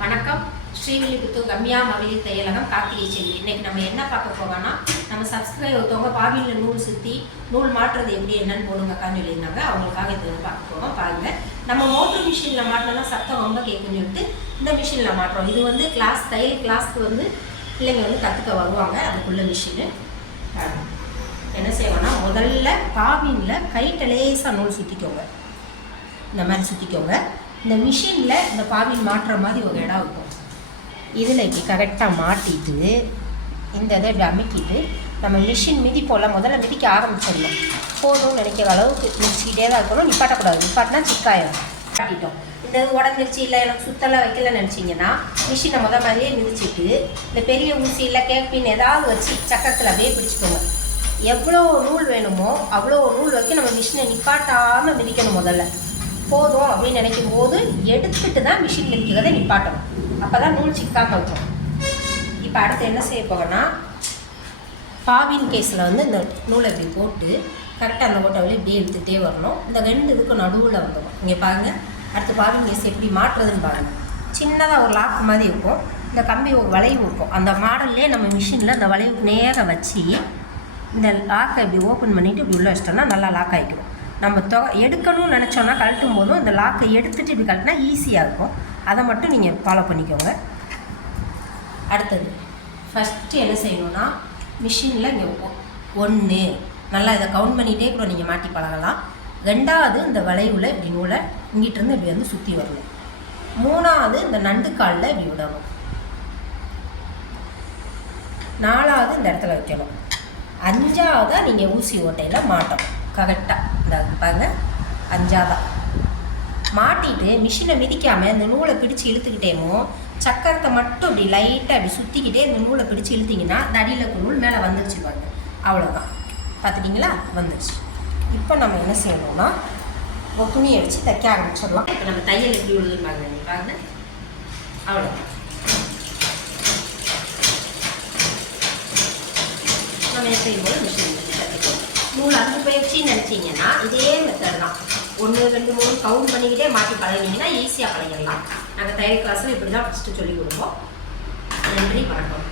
வணக்கம். ஸ்ரீவில்லிபுத்தூர் கம்யா மகளிர் தையலகம் கார்த்திகை செல்வி. இன்னைக்கு நம்ம என்ன பார்க்க போகோம்னா, நம்ம சப்ஸ்கிரைபர் ஒருத்தவங்க பாபியில் நூல் சுற்றி நூல் மாற்றுறது எப்படி என்னன்னு போடுங்கக்கான்னு சொல்லியிருந்தாங்க. அவங்களுக்காக இது பார்க்க போவோம். பாருங்க, நம்ம மோட்ரு மிஷினில் மாட்டினா சத்தம் ரொம்ப கேட்குன்னு சொல்லிட்டு இந்த மிஷினில் மாட்டுறோம். இது வந்து தையல் கிளாஸ்க்கு வந்து பிள்ளைங்க கற்றுக்க வருவாங்க. அதுக்குள்ள மிஷினு என்ன செய்வோம்னா, முதல்ல பாபினில் கைட்ட லேசாக நூல் சுற்றிக்கோங்க. இந்த மாதிரி சுற்றிக்கோங்க. இந்த மிஷினில் இந்த பாபின் மாட்டுற மாதிரி ஒரு இடம் இருக்கும். இதில் இப்படி கரெக்டாக மாட்டிட்டு இந்த இதை இப்படி அமுக்கிட்டு நம்ம மிஷின் மிதிப்போல் முதல்ல மிதிக்க ஆரம்பிச்சிடணும். போதும்னு நினைக்கிற அளவுக்கு மிதிச்சிக்கிட்டே தான் இருக்கணும். நிப்பாட்டக்கூடாது. நிப்பாட்டினா சிக்காயிடும். மாட்டிட்டோம். இந்த உடஞ்சிருச்சு இல்லை எனக்கு சுத்தலாம் வைக்கலன்னு நினச்சிங்கன்னா மிஷினை மாதிரியே மிதிச்சுட்டு இந்த பெரிய ஊசி இல்லை கேப்பின் ஏதாவது வச்சு சக்கரத்தில் அப்படியே பிடிச்சிக்கோங்க. எவ்வளோ நூல் வேணுமோ அவ்வளோ நூல் வைக்க நம்ம மிஷினை நிப்பாட்டாமல் மிதிக்கணும். முதல்ல போதும் அப்படின்னு நினைக்கும் போது எடுத்துட்டு தான் மிஷின் மிதிக்கிறதை நிப்பாட்டணும். அப்போ தான் நூல் சிக்காமல் இருக்கும். இப்போ அடுத்து என்ன செய்ய போகிறோன்னா, பாபின் கேஸில் வந்து இந்த நூலை இப்படி போட்டு கரெக்டாக அந்த ஓட்டை இப்படியே இழுத்துகிட்டே வரணும். இந்த ரெண்டு இதுக்கும் நடுவில் வந்துடும். இங்கே பாருங்கள், அடுத்து பாபின் கேஸ் எப்படி மாட்டுறதுன்னு பாருங்கள். சின்னதாக ஒரு லாக் மாதிரி இருக்கும். இந்த கம்பி ஒரு வளைவு இருக்கும். அந்த மாடல்லே நம்ம மிஷினில் அந்த வளைவு நேராக வச்சு இந்த லாக்கை இப்படி ஓப்பன் பண்ணிவிட்டு இப்படி உள்ளே வச்சிட்டோம்னா நல்லா லாக் ஆகிக்கும். நம்ம எடுக்கணும்னு நினச்சோன்னா கழட்டும் போதும் இந்த லாக்கை எடுத்துகிட்டு இப்படி கழட்டினா ஈஸியாக இருக்கும். அதை மட்டும் நீங்கள் ஃபாலோ பண்ணிக்கோங்க. அடுத்தது ஃபஸ்ட்டு என்ன செய்யணுன்னா, மிஷினில் இங்கே 1 நல்லா இதை கவுண்ட் பண்ணிகிட்டே கூட நீங்கள் மாட்டி பழகலாம். 2வது இந்த வளைவில் இப்படி நூலை இங்கிட்டிருந்து இப்படி வந்து சுற்றி வரணும். 3வது இந்த நண்டு காலில் இப்படி விடணும். 4வது இந்த இடத்துல வைக்கணும். 5வதாக நீங்கள் ஊசி ஓட்டையில் மாட்டணும். கரெக்டாக இந்த பாருங்க, 5வதாக மாட்டிட்டு மிஷினை மிதிக்காமல் இந்த நூலை பிடிச்சி இழுத்துக்கிட்டேமோ சக்கரத்தை மட்டும் இப்படி லைட்டாக இப்படி சுற்றிக்கிட்டே இந்த நூலை பிடிச்சி இழுத்திங்கன்னா இந்த அடியில் இருக்க நூல் மேலே வந்துருச்சு பாருங்க. அவ்வளோதான். பார்த்துட்டிங்களா? வந்துருச்சு. இப்போ நம்ம என்ன செய்யணும்னா, ஒரு துணி அடித்து தைக்க ஆரம்பிச்சிடலாம். இப்போ நம்ம தையல் எப்படி விழுதுன்னு பாருங்க. பாருங்க, அவ்வளோதான். நம்ம என்ன செய்யும்போது மிஷின் நூல் அறுத்து போயிடுச்சின்னு நினச்சிங்கன்னா இதே மெத்தட் தான். 1 2 3 கவுண்ட் பண்ணிக்கிட்டே மாட்டி பழகினீங்கன்னா ஈஸியாக பழகிடலாம். நாங்கள் தையல் கிளாஸில் இப்படி தான் ஃபஸ்ட்டு சொல்லிக் கொடுப்போம். நன்றி, வணக்கம்.